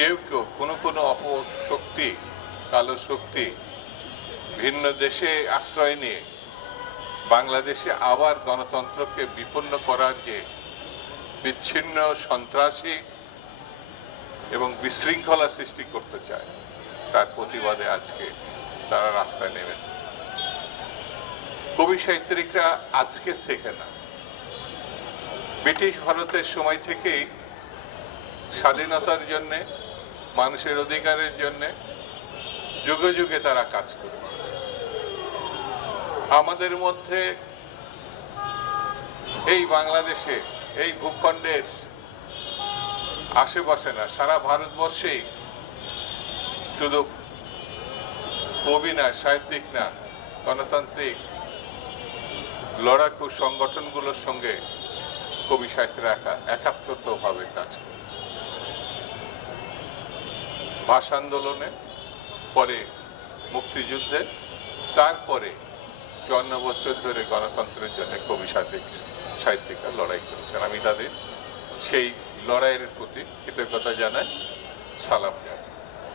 কেউ কেউ কোনো কোনো অপশক্তি, কালো শক্তি, ভিন্ন দেশে আশ্রয় নিয়ে বাংলাদেশে আবার গণতন্ত্রকে বিপন্ন করার যে বিচ্ছিন্ন সন্ত্রাসী এবং বিশৃঙ্খলা সৃষ্টি করতে চায়, তার প্রতিবাদে আজকে তারা রাস্তায় নেমেছে। কবি সাহিত্যিকরা আজকের থেকে না, ব্রিটিশ ভারতের সময় থেকেই স্বাধীনতার জন্যে মানুষের অধিকারের জন্য যুগে যুগে তারা কাজ করেছে। আমাদের মধ্যে এই বাংলাদেশে, এই ভূখণ্ডের আশেপাশে না, সারা ভারতবর্ষেই শুধু কবি না, সাহিত্যিক না, গণতান্ত্রিক লড়াকু সংগঠনগুলোর সঙ্গে কবি সাহিত্যের একা একাত্মভাবে ভাষা আন্দোলনে, পরে মুক্তিযুদ্ধে, তারপরে চুয়ান্ন বছর ধরে গণতন্ত্রের জন্য কবি সাহিত্যিক সাহিত্যিকরা লড়াই করেছেন। আমি তাদের সেই লড়াইয়ের প্রতি কৃতজ্ঞতা জানাই। সালাম জানাই।